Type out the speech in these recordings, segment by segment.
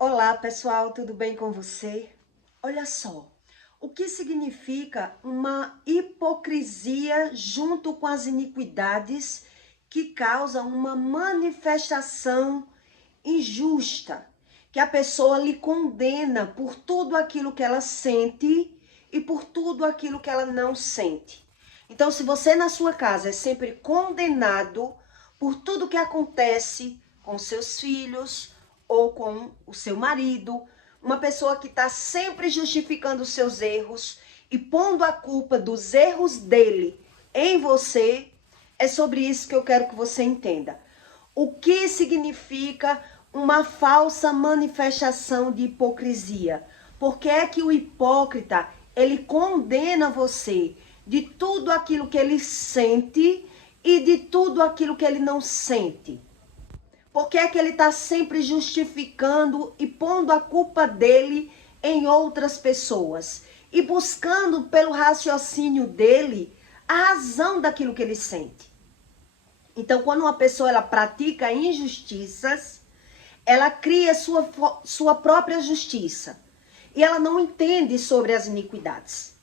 Olá, pessoal, tudo bem com você? Olha só, o que significa uma hipocrisia junto com as iniquidades que causam uma manifestação injusta, que a pessoa lhe condena por tudo aquilo que ela sente e por tudo aquilo que ela não sente. Então, se você na sua casa é sempre condenado por tudo que acontece com seus filhos ou com o seu marido, uma pessoa que está sempre justificando os seus erros e pondo a culpa dos erros dele em você, é sobre isso que eu quero que você entenda. O que significa uma falsa manifestação de hipocrisia? Porque é que o hipócrita, ele condena você de tudo aquilo que ele sente e de tudo aquilo que ele não sente. Porque é que ele está sempre justificando e pondo a culpa dele em outras pessoas e buscando pelo raciocínio dele a razão daquilo que ele sente. Então, quando uma pessoa ela pratica injustiças, ela cria sua própria justiça e ela não entende sobre as iniquidades.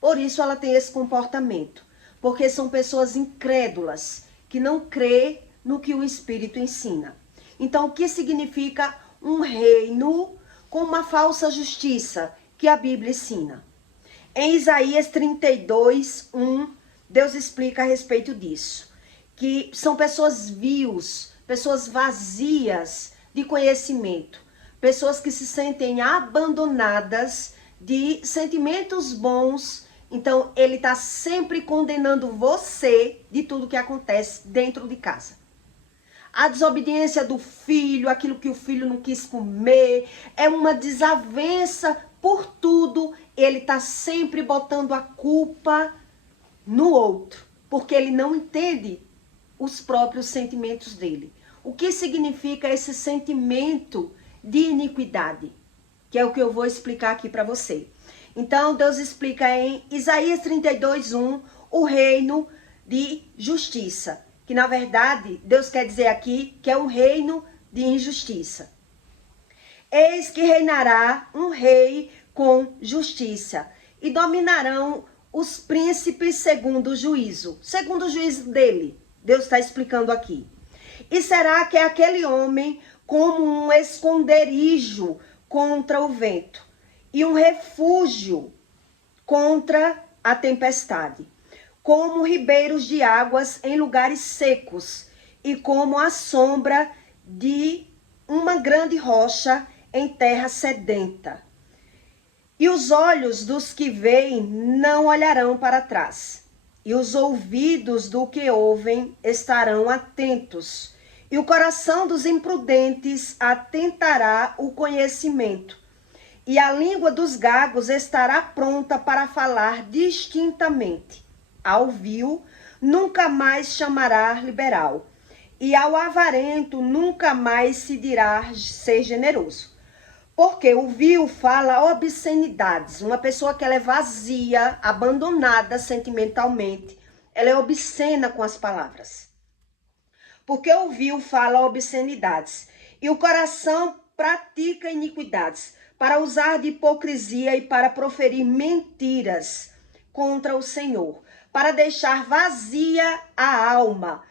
Por isso ela tem esse comportamento, porque são pessoas incrédulas que não crê no que o Espírito ensina. Então, o que significa um reino com uma falsa justiça que a Bíblia ensina? Em Isaías 32, 1, Deus explica a respeito disso. Que são pessoas vios, pessoas vazias de conhecimento, pessoas que se sentem abandonadas de sentimentos bons. Então, ele está sempre condenando você de tudo que acontece dentro de casa. A desobediência do filho, aquilo que o filho não quis comer, é uma desavença por tudo. Ele está sempre botando a culpa no outro, porque ele não entende os próprios sentimentos dele. O que significa esse sentimento de iniquidade? Que é o que eu vou explicar aqui para você. Então, Deus explica em Isaías 32, 1, o reino de justiça. Que, na verdade, Deus quer dizer aqui que é um reino de injustiça. Eis que reinará um rei com justiça, e dominarão os príncipes segundo o juízo dele. Deus está explicando aqui. E será que é aquele homem como um esconderijo contra o vento e um refúgio contra a tempestade, como ribeiros de águas em lugares secos e como a sombra de uma grande rocha em terra sedenta. E os olhos dos que veem não olharão para trás, e os ouvidos do que ouvem estarão atentos, e o coração dos imprudentes atentará o conhecimento, e a língua dos gagos estará pronta para falar distintamente. Ao vil nunca mais chamará liberal, e ao avarento nunca mais se dirá ser generoso. Porque o vil fala obscenidades. Uma pessoa que ela é vazia, abandonada sentimentalmente, ela é obscena com as palavras. Porque o vil fala obscenidades. E o coração pratica iniquidades, para usar de hipocrisia e para proferir mentiras contra o Senhor, para deixar vazia a alma,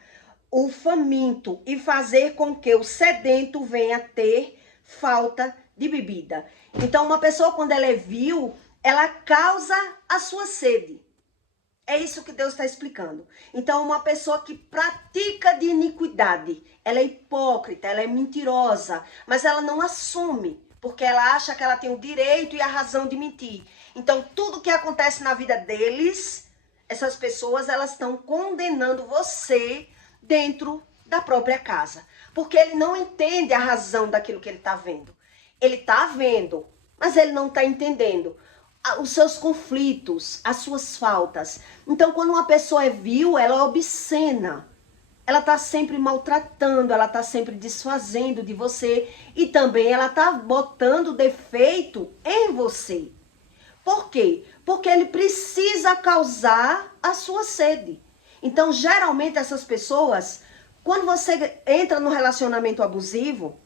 o faminto, e fazer com que o sedento venha a ter falta de bebida. Então, uma pessoa, quando ela é vil, ela causa a sua sede. É isso que Deus está explicando. Então, uma pessoa que pratica de iniquidade, ela é hipócrita, ela é mentirosa, mas ela não assume, porque ela acha que ela tem o direito e a razão de mentir. Então, tudo que acontece na vida deles, essas pessoas, elas estão condenando você dentro da própria casa. Porque ele não entende a razão daquilo que ele está vendo. Ele está vendo, mas ele não está entendendo os seus conflitos, as suas faltas. Então, quando uma pessoa é vil, ela é obscena. Ela está sempre maltratando, ela está sempre desfazendo de você. E também ela está botando defeito em você. Por quê? Porque ele precisa causar a sua sede. Então, geralmente, essas pessoas, quando você entra no relacionamento abusivo,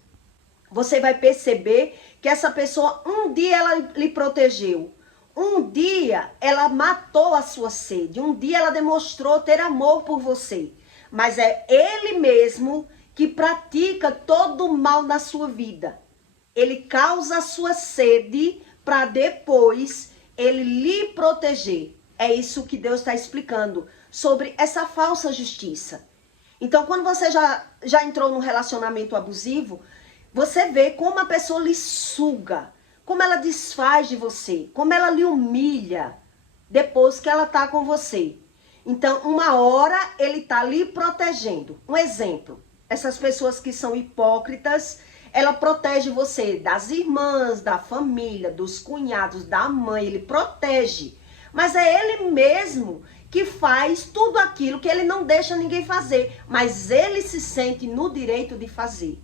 você vai perceber que essa pessoa, um dia ela lhe protegeu. Um dia ela matou a sua sede. Um dia ela demonstrou ter amor por você. Mas é ele mesmo que pratica todo o mal na sua vida. Ele causa a sua sede para depois ele lhe proteger. É isso que Deus está explicando sobre essa falsa justiça. Então, quando você já entrou num relacionamento abusivo, você vê como a pessoa lhe suga, como ela desfaz de você, como ela lhe humilha depois que ela está com você. Então, uma hora ele está lhe protegendo. Um exemplo, essas pessoas que são hipócritas, ela protege você das irmãs, da família, dos cunhados, da mãe, ele protege. Mas é ele mesmo que faz tudo aquilo que ele não deixa ninguém fazer, mas ele se sente no direito de fazer.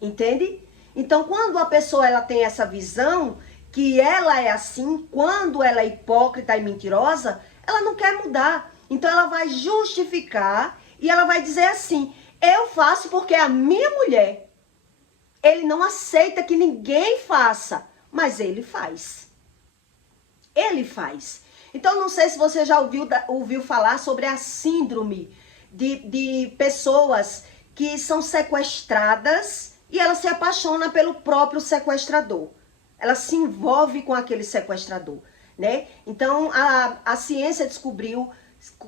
Entende? Então, quando a pessoa ela tem essa visão que ela é assim, quando ela é hipócrita e mentirosa, ela não quer mudar. Então, ela vai justificar e ela vai dizer assim: eu faço porque é a minha mulher. Ele não aceita que ninguém faça, mas ele faz. Ele faz. Então, não sei se você já ouviu falar sobre a síndrome de pessoas que são sequestradas e ela se apaixona pelo próprio sequestrador. Ela se envolve com aquele sequestrador, né? Então, a ciência descobriu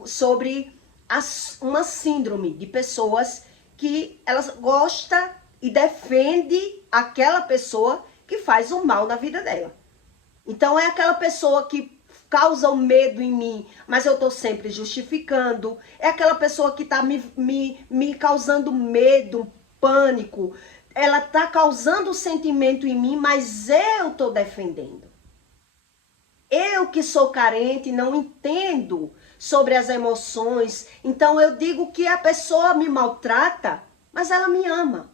sobre uma síndrome de pessoas que elas gostam e defendem aquela pessoa que faz o mal na vida dela. Então, é aquela pessoa que causa o medo em mim, mas eu tô sempre justificando. É aquela pessoa que tá me causando medo, pânico. Ela tá causando sentimento em mim, mas eu tô defendendo. Eu que sou carente, não entendo sobre as emoções. Então eu digo que a pessoa me maltrata, mas ela me ama.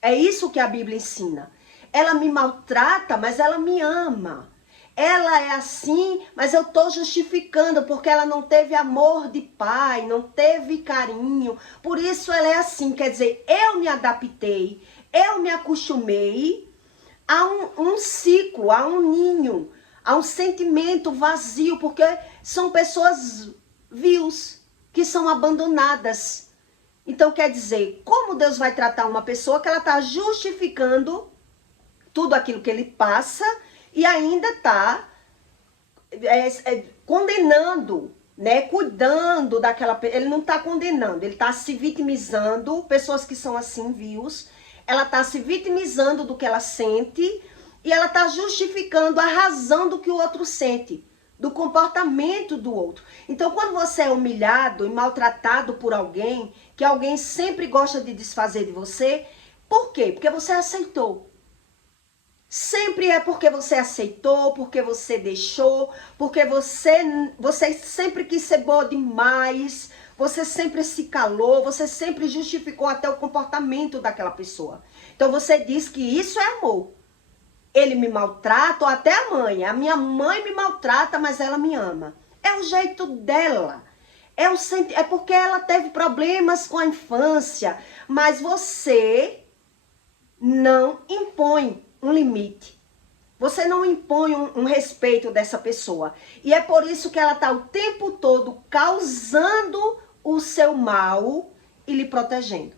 É isso que a Bíblia ensina. Ela me maltrata, mas ela me ama. Ela é assim, mas eu estou justificando, porque ela não teve amor de pai, não teve carinho. Por isso ela é assim, quer dizer, eu me adaptei, eu me acostumei a um ciclo, a um ninho, a um sentimento vazio, porque são pessoas vios, que são abandonadas. Então quer dizer, como Deus vai tratar uma pessoa que ela está justificando tudo aquilo que ele passa e ainda está condenando, né? Cuidando daquela... Ele não está condenando, ele está se vitimizando. Pessoas que são assim, vios, ela está se vitimizando do que ela sente e ela está justificando a razão do que o outro sente, do comportamento do outro. Então, quando você é humilhado e maltratado por alguém, que alguém sempre gosta de desfazer de você, por quê? Porque você aceitou. Sempre é porque você aceitou, porque você deixou, porque você sempre quis ser boa demais, você sempre se calou, você sempre justificou até o comportamento daquela pessoa. Então você diz que isso é amor. Ele me maltrata, ou até a minha mãe me maltrata, mas ela me ama. É o jeito dela. É porque ela teve problemas com a infância, mas você não impõe um limite. Você não impõe um respeito dessa pessoa. E é por isso que ela está o tempo todo causando o seu mal e lhe protegendo.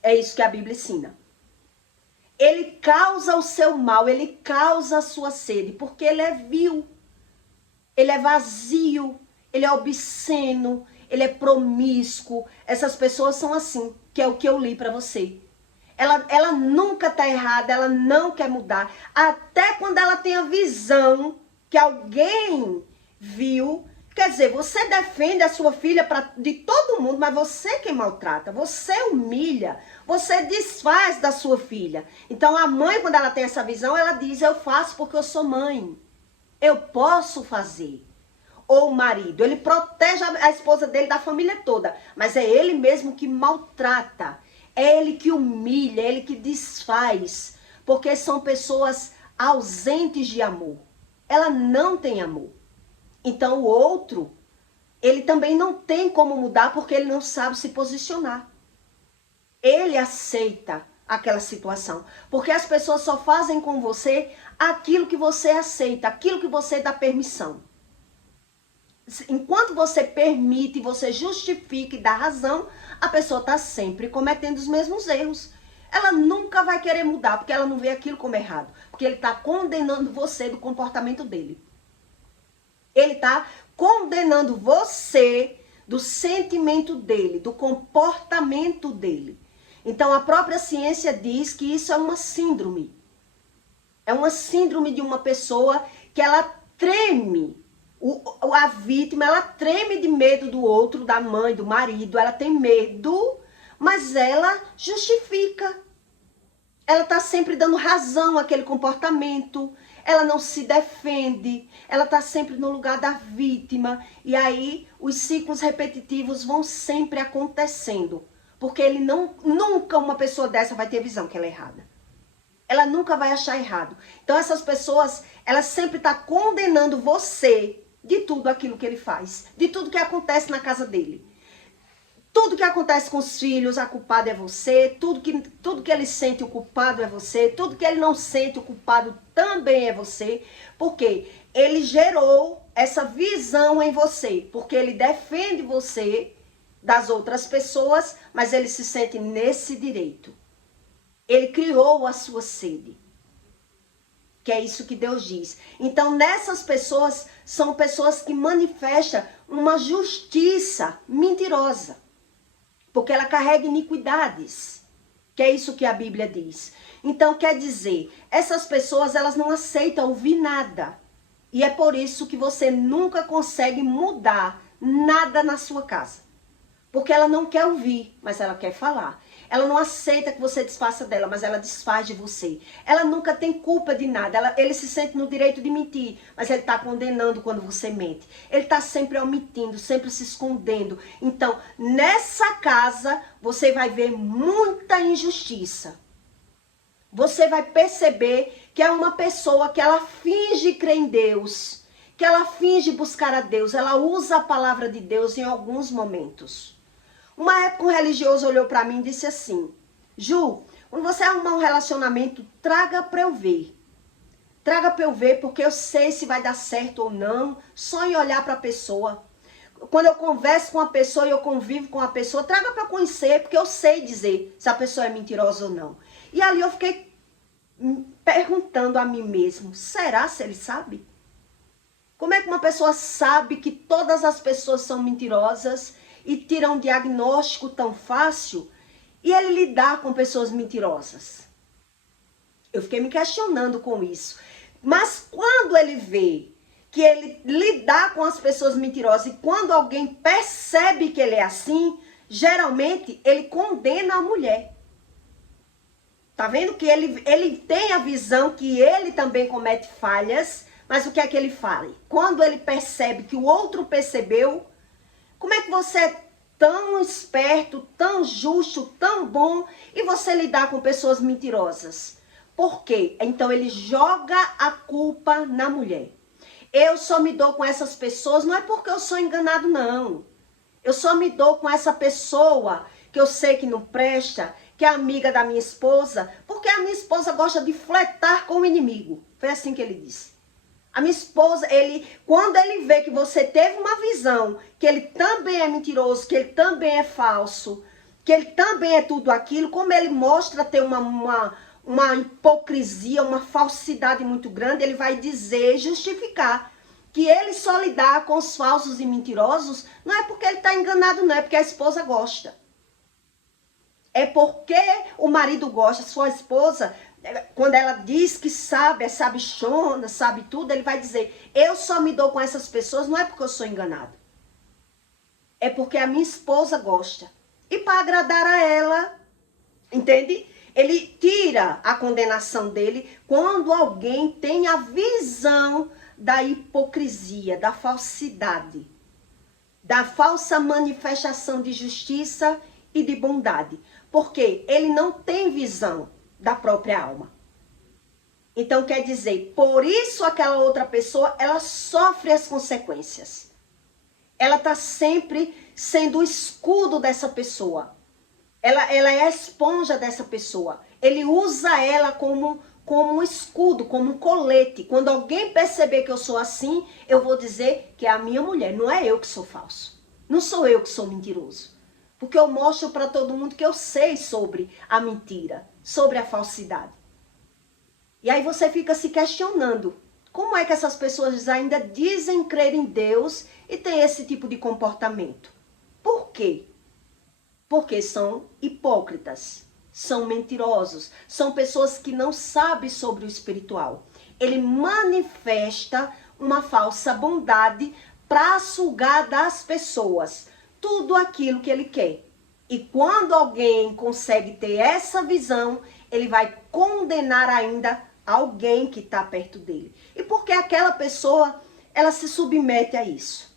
É isso que a Bíblia ensina. Ele causa o seu mal, ele causa a sua sede, porque ele é vil, ele é vazio, ele é obsceno, ele é promíscuo. Essas pessoas são assim, que é o que eu li para você. Ela nunca tá errada, ela não quer mudar. Até quando ela tem a visão que alguém viu. Quer dizer, você defende a sua filha de todo mundo, mas você quem maltrata, você humilha, você desfaz da sua filha. Então a mãe, quando ela tem essa visão, ela diz: eu faço porque eu sou mãe. Eu posso fazer. Ou o marido, ele protege a esposa dele da família toda, mas é ele mesmo que maltrata. É ele que humilha, é ele que desfaz, porque são pessoas ausentes de amor. Ela não tem amor. Então o outro, ele também não tem como mudar porque ele não sabe se posicionar. Ele aceita aquela situação. Porque as pessoas só fazem com você aquilo que você aceita, aquilo que você dá permissão. Enquanto você permite, você justifica e dá razão, a pessoa está sempre cometendo os mesmos erros. Ela nunca vai querer mudar, porque ela não vê aquilo como errado. Porque ele está condenando você do comportamento dele. Ele está condenando você do sentimento dele, do comportamento dele. Então, a própria ciência diz que isso é uma síndrome. É uma síndrome de uma pessoa que ela treme. A vítima, ela treme de medo do outro, da mãe, do marido. Ela tem medo, mas ela justifica. Ela está sempre dando razão àquele comportamento. Ela não se defende. Ela está sempre no lugar da vítima. E aí, os ciclos repetitivos vão sempre acontecendo. Porque ele nunca uma pessoa dessa vai ter visão que ela é errada. Ela nunca vai achar errado. Então, essas pessoas, elas sempre estão condenando você de tudo aquilo que ele faz. De tudo que acontece na casa dele. Tudo que acontece com os filhos, a culpada é você. Tudo que ele sente, o culpado é você. Tudo que ele não sente, o culpado também é você. Porque ele gerou essa visão em você. Porque ele defende você das outras pessoas, mas ele se sente nesse direito. Ele criou a sua sede. Que é isso que Deus diz. Então, nessas pessoas, são pessoas que manifestam uma justiça mentirosa. Porque ela carrega iniquidades. Que é isso que a Bíblia diz. Então, quer dizer, essas pessoas, elas não aceitam ouvir nada. E é por isso que você nunca consegue mudar nada na sua casa. Porque ela não quer ouvir, mas ela quer falar. Ela não aceita que você desfaça dela, mas ela desfaz de você. Ela nunca tem culpa de nada. Ele se sente no direito de mentir, mas ele está condenando quando você mente. Ele está sempre omitindo, sempre se escondendo. Então, nessa casa, você vai ver muita injustiça. Você vai perceber que é uma pessoa que ela finge crer em Deus, que ela finge buscar a Deus. Ela usa a palavra de Deus em alguns momentos. Uma época um religioso olhou para mim e disse assim: Ju, quando você arrumar um relacionamento, traga para eu ver. Traga para eu ver, porque eu sei se vai dar certo ou não, só em olhar para a pessoa. Quando eu converso com a pessoa e eu convivo com a pessoa, traga para conhecer, porque eu sei dizer se a pessoa é mentirosa ou não. E ali eu fiquei perguntando a mim mesmo, será se ele sabe? Como é que uma pessoa sabe que todas as pessoas são mentirosas e tira um diagnóstico tão fácil e ele lidar com pessoas mentirosas? Eu fiquei me questionando com isso. Mas quando ele vê que ele lidar com as pessoas mentirosas e quando alguém percebe que ele é assim, geralmente ele condena a mulher. Tá vendo que ele tem a visão que ele também comete falhas, mas o que é que ele fala? Quando ele percebe que o outro percebeu, como é que você é tão esperto, tão justo, tão bom e você lidar com pessoas mentirosas? Por quê? Então ele joga a culpa na mulher. Eu só me dou com essas pessoas, não é porque eu sou enganado, não. Eu só me dou com essa pessoa que eu sei que não presta, que é amiga da minha esposa, porque a minha esposa gosta de flertar com o inimigo. Foi assim que ele disse. A minha esposa, quando ele vê que você teve uma visão, que ele também é mentiroso, que ele também é falso, que ele também é tudo aquilo, como ele mostra ter uma hipocrisia, uma falsidade muito grande, ele vai dizer, justificar, que ele só lidar com os falsos e mentirosos, não é porque ele está enganado, não, é porque a esposa gosta. É porque o marido gosta, sua esposa, quando ela diz que sabe, é sabichona, sabe tudo, ele vai dizer, eu só me dou com essas pessoas, não é porque eu sou enganado. É porque a minha esposa gosta. E para agradar a ela, entende? Ele tira a condenação dele quando alguém tem a visão da hipocrisia, da falsidade, da falsa manifestação de justiça e de bondade. Porque ele não tem visão da própria alma. Então quer dizer, por isso aquela outra pessoa, ela sofre as consequências. Ela está sempre sendo o escudo dessa pessoa. Ela é a esponja dessa pessoa. Ele usa ela como um escudo, como um colete. Quando alguém perceber que eu sou assim, eu vou dizer que é a minha mulher. Não é eu que sou falso. Não sou eu que sou mentiroso. Porque eu mostro para todo mundo que eu sei sobre a mentira, sobre a falsidade. E aí você fica se questionando. Como é que essas pessoas ainda dizem crer em Deus e têm esse tipo de comportamento? Por quê? Porque são hipócritas, são mentirosos, são pessoas que não sabem sobre o espiritual. Ele manifesta uma falsa bondade para sugar das pessoas tudo aquilo que ele quer. E quando alguém consegue ter essa visão, ele vai condenar ainda alguém que está perto dele. E por que aquela pessoa, ela se submete a isso?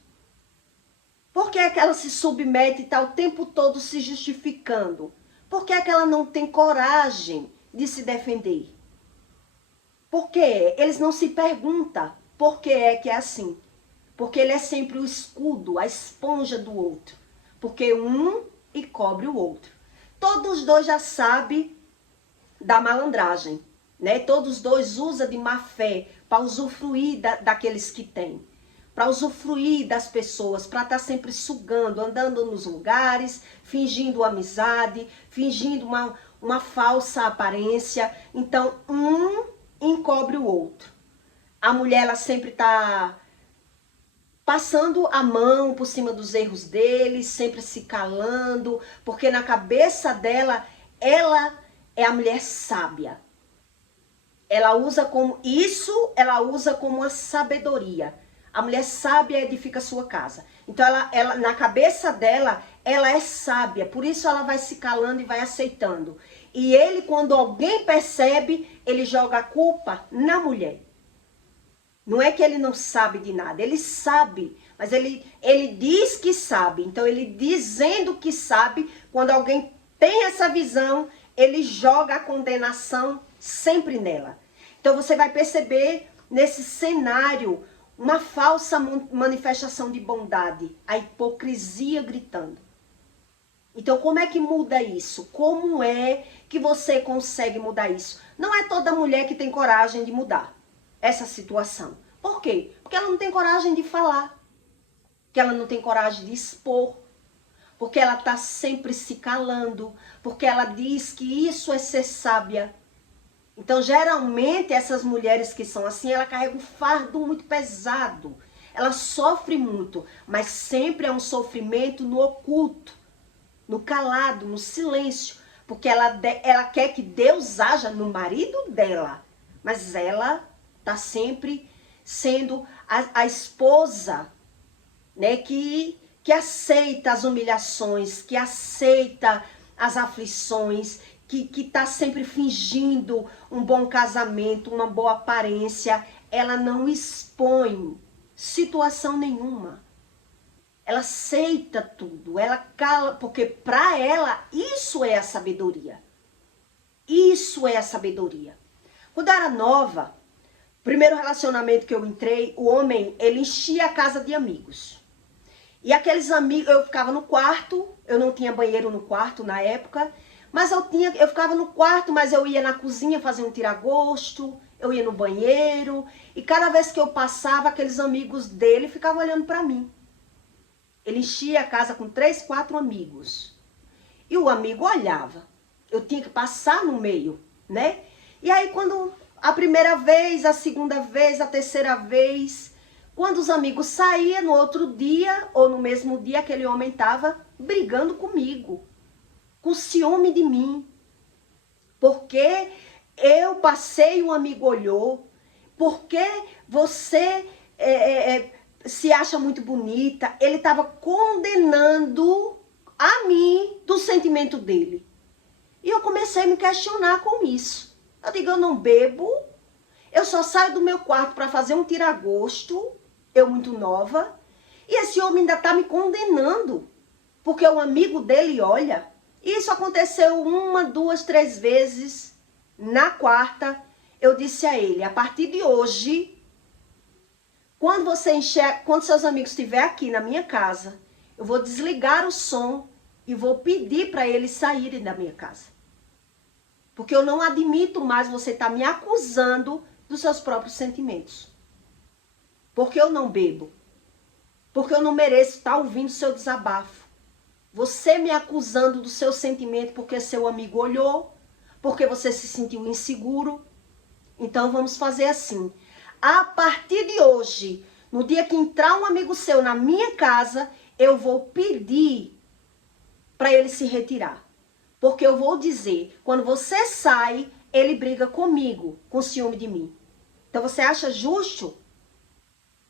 Por que é que ela se submete e está o tempo todo se justificando? Por que é que ela não tem coragem de se defender? Porque eles não se perguntam por que é assim. Porque ele é sempre o escudo, a esponja do outro. Porque um encobre o outro. Todos os dois já sabem da malandragem, né? Todos os dois usam de má fé para usufruir daqueles que têm. Para usufruir das pessoas, para estar sempre sugando, andando nos lugares, fingindo amizade, fingindo uma falsa aparência. Então, um encobre o outro. A mulher, ela sempre está passando a mão por cima dos erros dele, sempre se calando, porque na cabeça dela, ela é a mulher sábia. Ela usa como isso, ela usa como uma sabedoria. A mulher sábia edifica a sua casa. Então, ela, na cabeça dela, ela é sábia. Por isso, ela vai se calando e vai aceitando. E ele, quando alguém percebe, ele joga a culpa na mulher. Não é que ele não sabe de nada. Ele sabe. Mas ele diz que sabe. Então, ele dizendo que sabe, quando alguém tem essa visão, ele joga a condenação sempre nela. Então, você vai perceber nesse cenário uma falsa manifestação de bondade, a hipocrisia gritando. Então, como é que muda isso? Como é que você consegue mudar isso? Não é toda mulher que tem coragem de mudar essa situação. Por quê? Porque ela não tem coragem de falar, porque ela não tem coragem de expor, porque ela está sempre se calando, porque ela diz que isso é ser sábia. Então, geralmente, essas mulheres que são assim, ela carrega um fardo muito pesado. Ela sofre muito, mas sempre é um sofrimento no oculto, no calado, no silêncio. Porque ela quer que Deus haja no marido dela. Mas ela está sempre sendo a esposa, né, que aceita as humilhações, que aceita as aflições, que está sempre fingindo um bom casamento, uma boa aparência. Ela não expõe situação nenhuma. Ela aceita tudo, ela cala, porque para ela isso é a sabedoria. Isso é a sabedoria. Quando eu era nova, primeiro relacionamento que eu entrei, o homem, ele enchia a casa de amigos. E aqueles amigos, eu ficava no quarto, eu não tinha banheiro no quarto na época, mas eu ficava no quarto, mas eu ia na cozinha fazer um tiragosto, eu ia no banheiro, e cada vez que eu passava, aqueles amigos dele ficavam olhando para mim. Ele enchia a casa com 3, 4 amigos. E o amigo olhava. Eu tinha que passar no meio, né? E aí quando a primeira vez, a segunda vez, a terceira vez, quando os amigos saíam no outro dia, ou no mesmo dia, aquele homem estava brigando comigo, com ciúme de mim. Porque eu passei, o amigo olhou. Porque você se acha muito bonita. Ele estava condenando a mim do sentimento dele. E eu comecei a me questionar com isso. Eu digo, eu não bebo. Eu só saio do meu quarto para fazer um tiragosto. Eu muito nova. E esse homem ainda está me condenando. Porque o amigo dele olha. Isso aconteceu 1, 2, 3 vezes. Na quarta, eu disse a ele, a partir de hoje, quando seus amigos estiverem aqui na minha casa, eu vou desligar o som e vou pedir para eles saírem da minha casa. Porque eu não admito mais você estar me acusando dos seus próprios sentimentos. Porque eu não bebo. Porque eu não mereço estar ouvindo seu desabafo. Você me acusando do seu sentimento porque seu amigo olhou, porque você se sentiu inseguro. Então vamos fazer assim. A partir de hoje, no dia que entrar um amigo seu na minha casa, eu vou pedir para ele se retirar. Porque eu vou dizer, quando você sai, ele briga comigo, com ciúme de mim. Então você acha justo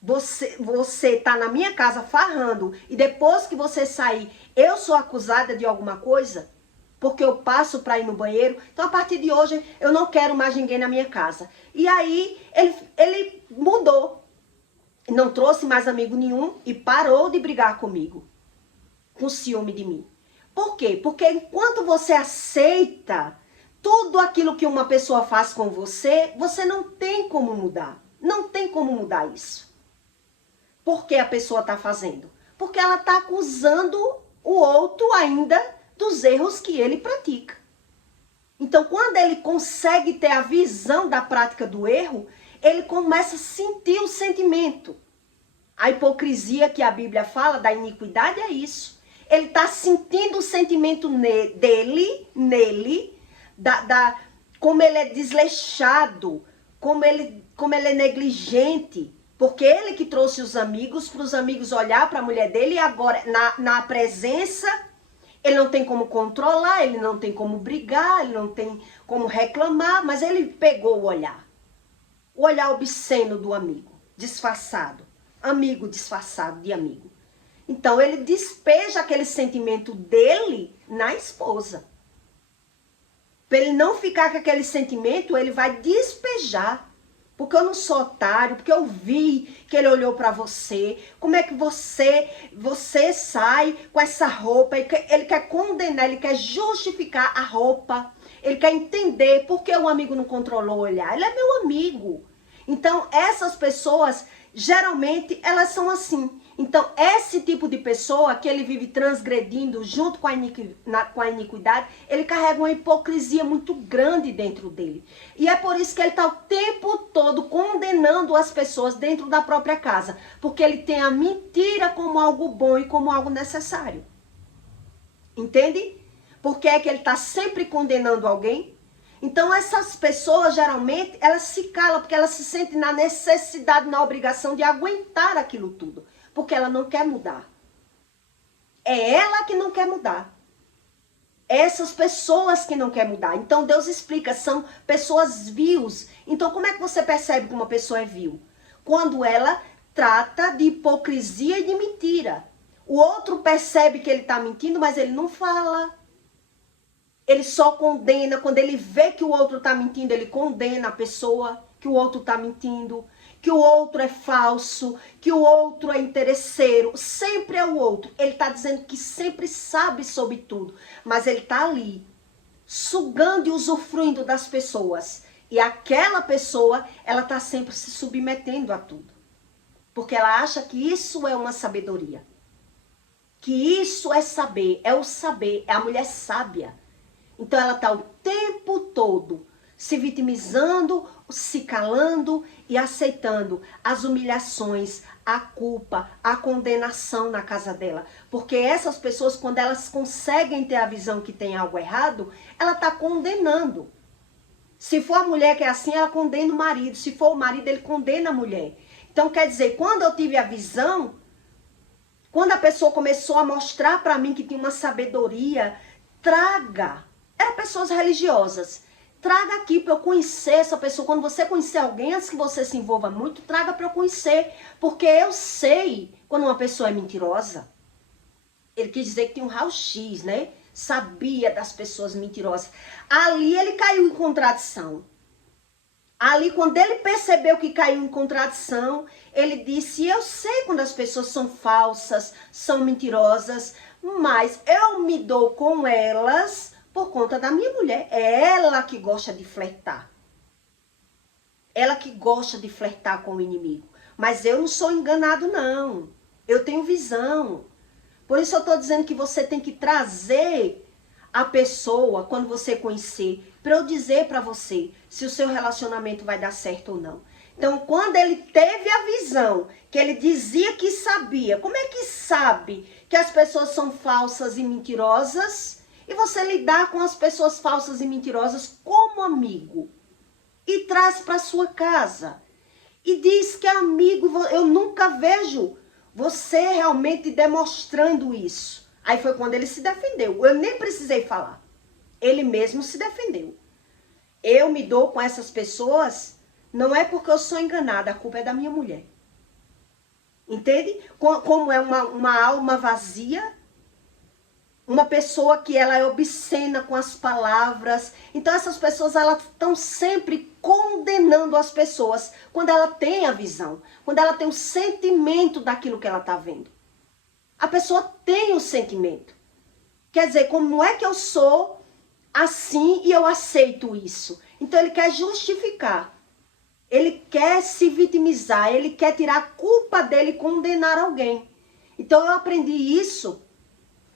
você tá na minha casa farrando e depois que você sair, eu sou acusada de alguma coisa? Porque eu passo para ir no banheiro? Então a partir de hoje eu não quero mais ninguém na minha casa. E aí ele mudou. Não trouxe mais amigo nenhum e parou de brigar comigo. Com ciúme de mim. Por quê? Porque enquanto você aceita tudo aquilo que uma pessoa faz com você, você não tem como mudar. Não tem como mudar isso. Por que a pessoa está fazendo? Porque ela está acusando o outro ainda dos erros que ele pratica. Então, quando ele consegue ter a visão da prática do erro, ele começa a sentir o sentimento. A hipocrisia que a Bíblia fala da iniquidade é isso. Ele está sentindo o sentimento nele, como ele é desleixado, como ele é negligente. Porque ele que trouxe os amigos, para os amigos olhar para a mulher dele, e agora, na presença, ele não tem como controlar, ele não tem como brigar, ele não tem como reclamar, mas ele pegou o olhar obsceno do amigo, disfarçado, amigo disfarçado de amigo. Então, ele despeja aquele sentimento dele na esposa. Para ele não ficar com aquele sentimento, ele vai despejar. Porque eu não sou otário, porque eu vi que ele olhou para você. Como é que você sai com essa roupa? Ele quer condenar, ele quer justificar a roupa. Ele quer entender por que o amigo não controlou o olhar. Ele é meu amigo. Então, essas pessoas, geralmente, elas são assim. Então, esse tipo de pessoa que ele vive transgredindo junto com a iniquidade, ele carrega uma hipocrisia muito grande dentro dele. E é por isso que ele está o tempo todo condenando as pessoas dentro da própria casa. Porque ele tem a mentira como algo bom e como algo necessário. Entende? Por que é que ele está sempre condenando alguém? Então, essas pessoas, geralmente, elas se calam, porque elas se sentem na necessidade, na obrigação de aguentar aquilo tudo. Porque ela não quer mudar. É ela que não quer mudar. Essas pessoas que não querem mudar. Então Deus explica, são pessoas vios. Então como é que você percebe que uma pessoa é vil? Quando ela trata de hipocrisia e de mentira. O outro percebe que ele está mentindo, mas ele não fala. Ele só condena. Quando ele vê que o outro está mentindo, ele condena a pessoa que o outro está mentindo. Que o outro é falso, que o outro é interesseiro, sempre é o outro. Ele está dizendo que sempre sabe sobre tudo, mas ele está ali, sugando e usufruindo das pessoas. E aquela pessoa, ela está sempre se submetendo a tudo. Porque ela acha que isso é uma sabedoria. Que isso é saber, é o saber, é a mulher sábia. Então ela está o tempo todo se vitimizando, se calando e aceitando as humilhações, a culpa, a condenação na casa dela. Porque essas pessoas, quando elas conseguem ter a visão que tem algo errado, ela está condenando. Se for a mulher que é assim, ela condena o marido. Se for o marido, ele condena a mulher. Então, quer dizer, quando eu tive a visão, quando a pessoa começou a mostrar para mim que tinha uma sabedoria, traga. Eram pessoas religiosas. Traga aqui para eu conhecer essa pessoa. Quando você conhecer alguém, antes que você se envolva muito, traga para eu conhecer. Porque eu sei quando uma pessoa é mentirosa. Ele quis dizer que tinha um raio-x, né? Sabia das pessoas mentirosas. Ali ele caiu em contradição. Ali, quando ele percebeu que caiu em contradição, ele disse, eu sei quando as pessoas são falsas, são mentirosas, mas eu me dou com elas por conta da minha mulher. É ela que gosta de flertar. Ela que gosta de flertar com o inimigo. Mas eu não sou enganado, não. Eu tenho visão. Por isso eu estou dizendo que você tem que trazer a pessoa, quando você conhecer, para eu dizer para você se o seu relacionamento vai dar certo ou não. Então, quando ele teve a visão, que ele dizia que sabia, como é que sabe que as pessoas são falsas e mentirosas? E você lidar com as pessoas falsas e mentirosas como amigo. E traz para sua casa. E diz que é amigo, eu nunca vejo você realmente demonstrando isso. Aí foi quando ele se defendeu. Eu nem precisei falar. Ele mesmo se defendeu. Eu me dou com essas pessoas, não é porque eu sou enganada, a culpa é da minha mulher. Entende? Como é uma alma vazia, uma pessoa que ela é obscena com as palavras. Então essas pessoas, elas estão sempre condenando as pessoas quando ela tem a visão, quando ela tem o sentimento daquilo que ela está vendo. A pessoa tem o sentimento. Quer dizer, como é que eu sou assim e eu aceito isso? Então ele quer justificar. Ele quer se vitimizar, ele quer tirar a culpa dele e condenar alguém. Então eu aprendi isso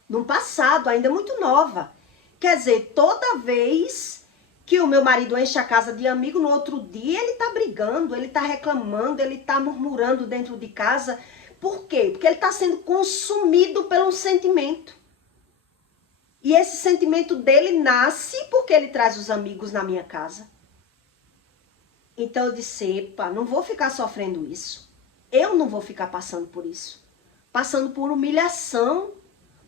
no passado, ainda muito nova. Quer dizer, toda vez que o meu marido enche a casa de amigo, no outro dia ele tá brigando, ele tá reclamando, ele tá murmurando dentro de casa. Por quê? Porque ele tá sendo consumido pelo sentimento. E esse sentimento dele nasce porque ele traz os amigos na minha casa. Então eu disse, epa, não vou ficar sofrendo isso. Eu não vou ficar passando por isso. Passando por humilhação,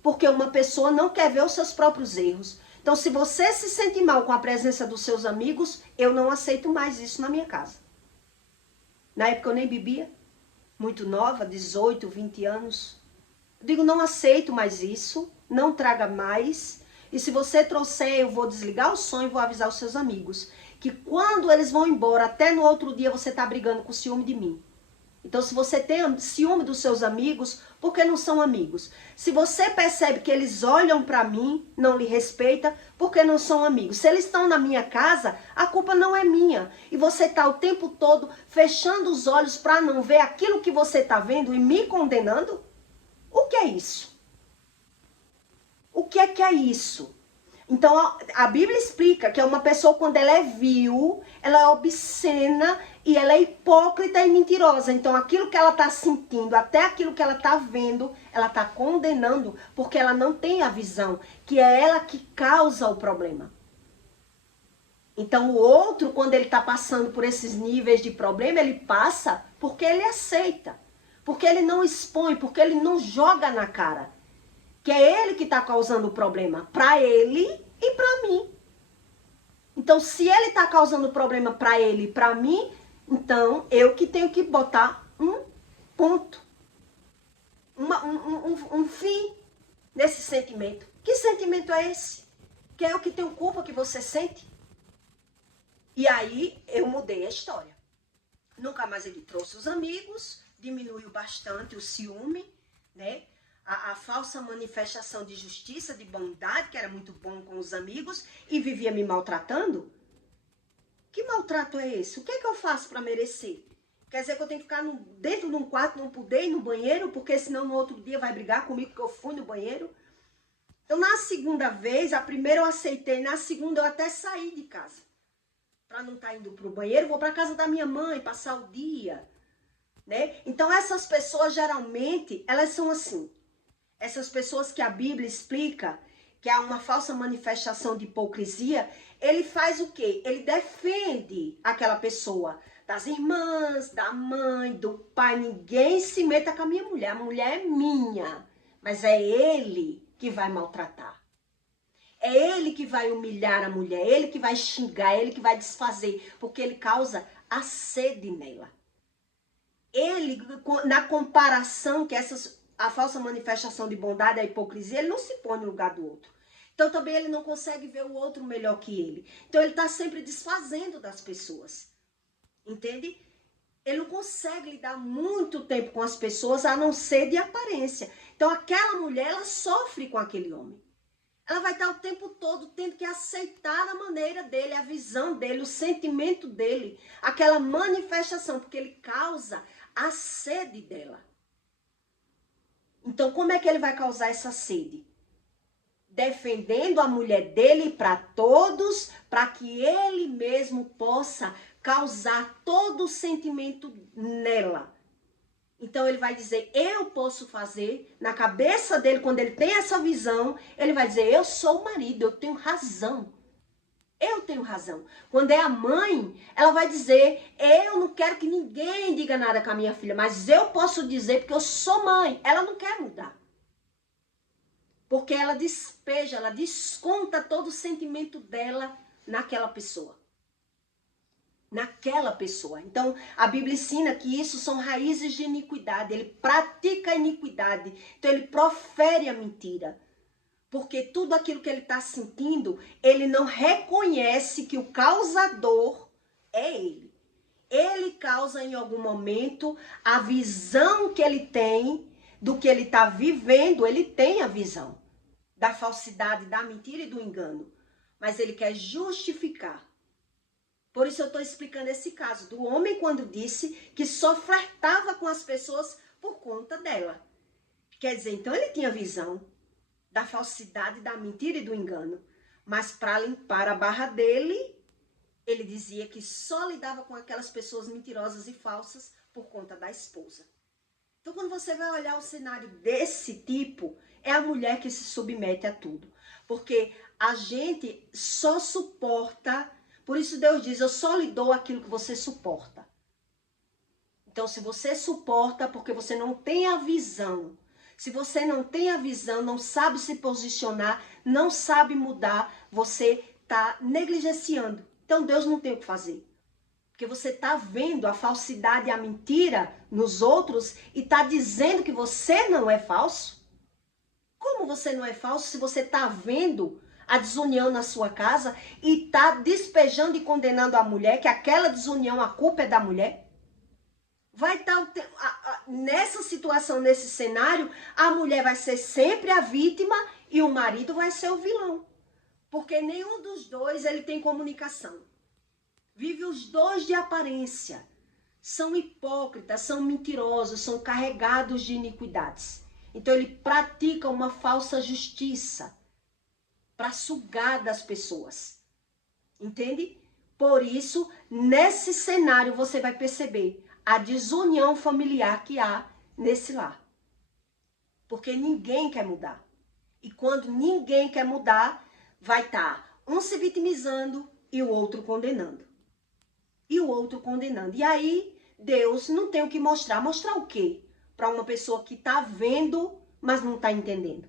porque uma pessoa não quer ver os seus próprios erros. Então se você se sente mal com a presença dos seus amigos, eu não aceito mais isso na minha casa. Na época eu nem bebia, muito nova, 18, 20 anos. Eu digo, não aceito mais isso, não traga mais. E se você trouxer, eu vou desligar o som e vou avisar os seus amigos. Que quando eles vão embora, até no outro dia você está brigando com ciúme de mim. Então se você tem ciúme dos seus amigos, por que não são amigos? Se você percebe que eles olham para mim, não lhe respeita, por que não são amigos? Se eles estão na minha casa, a culpa não é minha. E você está o tempo todo fechando os olhos para não ver aquilo que você está vendo e me condenando? O que é isso? O que é isso? Então, a Bíblia explica que é uma pessoa, quando ela é vil, ela é obscena e ela é hipócrita e mentirosa. Então, aquilo que ela está sentindo, até aquilo que ela está vendo, ela está condenando, porque ela não tem a visão, que é ela que causa o problema. Então, o outro, quando ele está passando por esses níveis de problema, ele passa porque ele aceita. Porque ele não expõe, porque ele não joga na cara. Que é ele que está causando o problema para ele e para mim. Então, se ele está causando problema para ele e para mim, então eu que tenho que botar um ponto, um fim nesse sentimento. Que sentimento é esse? Que é eu que tenho culpa que você sente? E aí eu mudei a história. Nunca mais ele trouxe os amigos, diminuiu bastante o ciúme, né? A falsa manifestação de justiça, de bondade, que era muito bom com os amigos, e vivia me maltratando? Que maltrato é esse? O que é que eu faço para merecer? Quer dizer que eu tenho que ficar dentro de um quarto, não poder ir no banheiro, porque senão no outro dia vai brigar comigo que eu fui no banheiro? Então, na segunda vez, a primeira eu aceitei, na segunda eu até saí de casa. Para não estar indo para o banheiro, vou para casa da minha mãe, passar o dia, né? Então, essas pessoas, geralmente, elas são assim. Essas pessoas que a Bíblia explica que há uma falsa manifestação de hipocrisia, ele faz o quê? Ele defende aquela pessoa das irmãs, da mãe, do pai. Ninguém se meta com a mulher é minha, mas é ele que vai maltratar. É ele que vai humilhar a mulher, é ele que vai xingar, é ele que vai desfazer, porque ele causa a sede nela. Ele, na comparação que a falsa manifestação de bondade, a hipocrisia, ele não se põe no lugar do outro. Então também ele não consegue ver o outro melhor que ele. Então ele está sempre desfazendo das pessoas. Entende? Ele não consegue lidar muito tempo com as pessoas, a não ser de aparência. Então aquela mulher, ela sofre com aquele homem. Ela vai estar o tempo todo tendo que aceitar a maneira dele, a visão dele, o sentimento dele, aquela manifestação, porque ele causa a sede dela. Então, como é que ele vai causar essa sede? Defendendo a mulher dele para todos, para que ele mesmo possa causar todo o sentimento nela. Então ele vai dizer, eu posso fazer, na cabeça dele, quando ele tem essa visão, ele vai dizer, eu sou o marido, eu tenho razão. Eu tenho razão. Quando é a mãe, ela vai dizer, eu não quero que ninguém diga nada com a minha filha, mas eu posso dizer porque eu sou mãe. Ela não quer mudar. Porque ela despeja, ela desconta todo o sentimento dela naquela pessoa. Naquela pessoa. Então, a Bíblia ensina que isso são raízes de iniquidade. Ele pratica a iniquidade. Então, ele profere a mentira. Porque tudo aquilo que ele está sentindo, ele não reconhece que o causador é ele. Ele causa em algum momento a visão que ele tem do que ele está vivendo, ele tem a visão da falsidade, da mentira e do engano. Mas ele quer justificar. Por isso eu estou explicando esse caso do homem quando disse que só flertava com as pessoas por conta dela. Quer dizer, então ele tinha visão da falsidade, da mentira e do engano. Mas para limpar a barra dele, ele dizia que só lidava com aquelas pessoas mentirosas e falsas por conta da esposa. Então, quando você vai olhar o cenário desse tipo, é a mulher que se submete a tudo. Porque a gente só suporta, por isso Deus diz, eu só lhe dou aquilo que você suporta. Então, se você suporta, porque você não tem a visão. Se você não tem a visão, não sabe se posicionar, não sabe mudar, você está negligenciando. Então, Deus não tem o que fazer. Porque você está vendo a falsidade e a mentira nos outros e está dizendo que você não é falso? Como você não é falso se você está vendo a desunião na sua casa e está despejando e condenando a mulher, que aquela desunião, a culpa é da mulher? Vai estar nessa situação, nesse cenário, a mulher vai ser sempre a vítima e o marido vai ser o vilão. Porque nenhum dos dois ele tem comunicação. Vive os dois de aparência. São hipócritas, são mentirosos, são carregados de iniquidades. Então ele pratica uma falsa justiça para sugar das pessoas. Entende? Por isso, nesse cenário você vai perceber a desunião familiar que há nesse lar. Porque ninguém quer mudar. E quando ninguém quer mudar, vai estar um se vitimizando e o outro condenando. E o outro condenando. E aí, Deus não tem o que mostrar. Mostrar o quê? Para uma pessoa que está vendo, mas não está entendendo.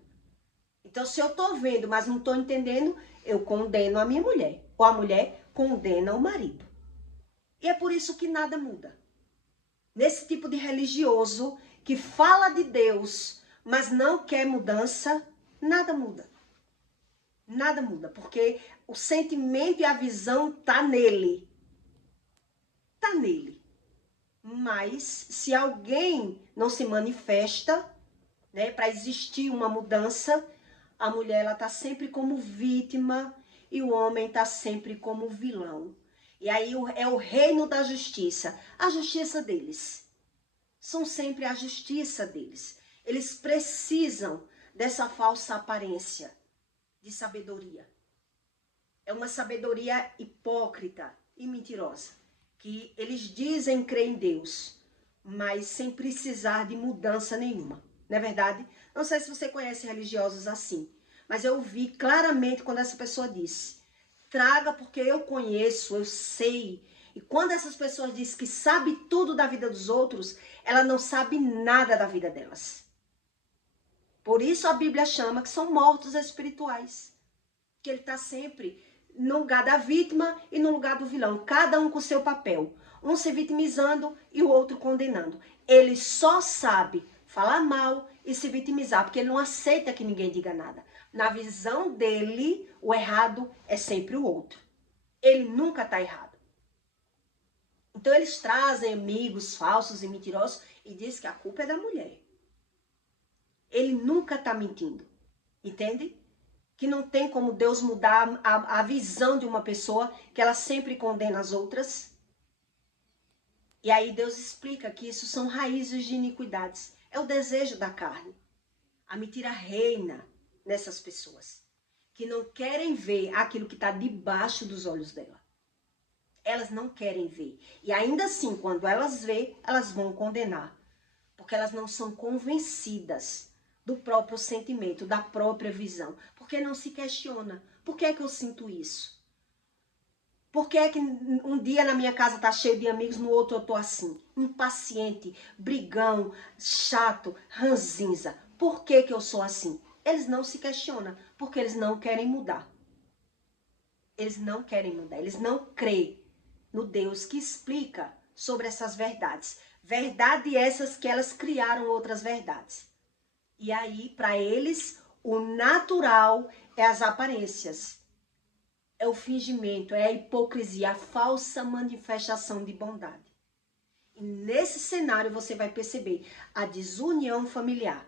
Então, se eu estou vendo, mas não estou entendendo, eu condeno a minha mulher. Ou a mulher condena o marido. E é por isso que nada muda. Nesse tipo de religioso que fala de Deus, mas não quer mudança, nada muda. Nada muda, porque o sentimento e a visão tá nele. Tá nele. Mas se alguém não se manifesta, né, para existir uma mudança, a mulher ela tá sempre como vítima e o homem tá sempre como vilão. E aí é o reino da justiça, a justiça deles. São sempre a justiça deles. Eles precisam dessa falsa aparência de sabedoria. É uma sabedoria hipócrita e mentirosa. Que eles dizem crer em Deus, mas sem precisar de mudança nenhuma. Não é verdade? Não sei se você conhece religiosos assim, mas eu vi claramente quando essa pessoa disse, traga porque eu conheço, eu sei. E quando essas pessoas dizem que sabe tudo da vida dos outros, ela não sabe nada da vida delas. Por isso a Bíblia chama que são mortos espirituais. Que ele está sempre no lugar da vítima e no lugar do vilão. Cada um com o seu papel. Um se vitimizando e o outro condenando. Ele só sabe falar mal e se vitimizar, porque ele não aceita que ninguém diga nada. Na visão dele, o errado é sempre o outro. Ele nunca está errado. Então eles trazem amigos falsos e mentirosos e dizem que a culpa é da mulher. Ele nunca está mentindo. Entende? Que não tem como Deus mudar a visão de uma pessoa, que ela sempre condena as outras. E aí Deus explica que isso são raízes de iniquidades. É o desejo da carne. A mentira reina nessas pessoas que não querem ver aquilo que está debaixo dos olhos dela. Elas não querem ver. E ainda assim, quando elas veem, elas vão condenar. Porque elas não são convencidas do próprio sentimento, da própria visão. Porque não se questiona. Por que é que eu sinto isso? Por que é que um dia na minha casa tá cheio de amigos, no outro eu tô assim? Impaciente, brigão, chato, ranzinza. Por que que eu sou assim? Eles não se questionam, porque eles não querem mudar. Eles não querem mudar, eles não creem no Deus que explica sobre essas verdades. Verdade essas que elas criaram outras verdades. E aí, para eles, o natural é as aparências. É o fingimento, é a hipocrisia, a falsa manifestação de bondade. E nesse cenário você vai perceber a desunião familiar.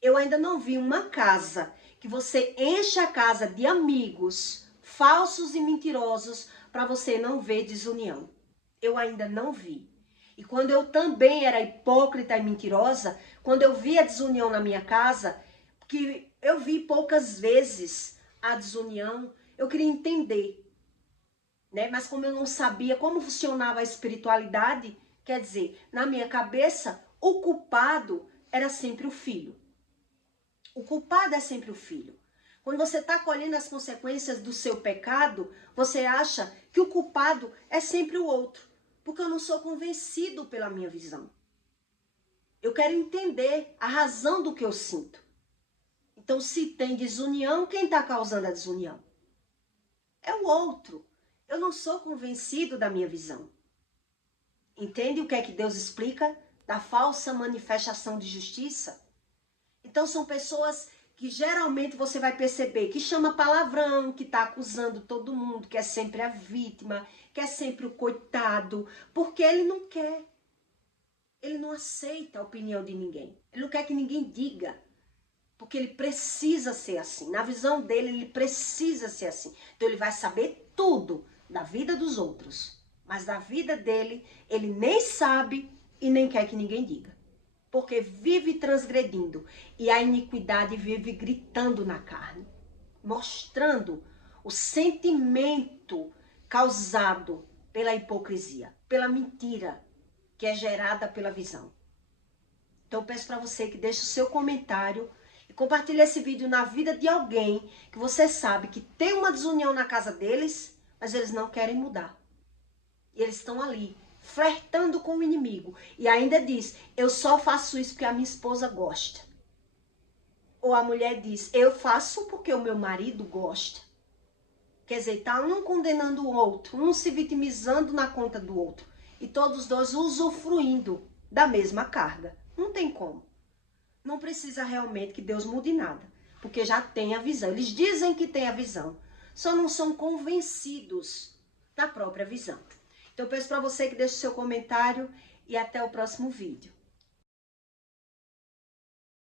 Eu ainda não vi uma casa que você enche a casa de amigos falsos e mentirosos para você não ver desunião. Eu ainda não vi. E quando eu também era hipócrita e mentirosa, quando eu vi a desunião na minha casa, que eu vi poucas vezes a desunião, eu queria entender, né? Mas como eu não sabia como funcionava a espiritualidade, quer dizer, na minha cabeça, o culpado era sempre o filho. O culpado é sempre o filho. Quando você está colhendo as consequências do seu pecado, você acha que o culpado é sempre o outro. Porque eu não sou convencido pela minha visão. Eu quero entender a razão do que eu sinto. Então, se tem desunião, quem está causando a desunião? É o outro. Eu não sou convencido da minha visão. Entende o que é que Deus explica? Da falsa manifestação de justiça? Então, são pessoas que geralmente você vai perceber que chama palavrão, que está acusando todo mundo, que é sempre a vítima, que é sempre o coitado, porque ele não quer. Ele não aceita a opinião de ninguém. Ele não quer que ninguém diga. Porque ele precisa ser assim. Na visão dele, ele precisa ser assim. Então, ele vai saber tudo da vida dos outros. Mas da vida dele, ele nem sabe e nem quer que ninguém diga. Porque vive transgredindo. E a iniquidade vive gritando na carne. Mostrando o sentimento causado pela hipocrisia. Pela mentira que é gerada pela visão. Então, eu peço para você que deixe o seu comentário e compartilhe esse vídeo na vida de alguém que você sabe que tem uma desunião na casa deles, mas eles não querem mudar. E eles estão ali, flertando com o inimigo. E ainda diz, eu só faço isso porque a minha esposa gosta. Ou a mulher diz, eu faço porque o meu marido gosta. Quer dizer, tá um condenando o outro, um se vitimizando na conta do outro. E todos dois usufruindo da mesma carga. Não tem como. Não precisa realmente que Deus mude nada. Porque já tem a visão. Eles dizem que tem a visão. Só não são convencidos da própria visão. Então eu peço para você que deixe o seu comentário e até o próximo vídeo.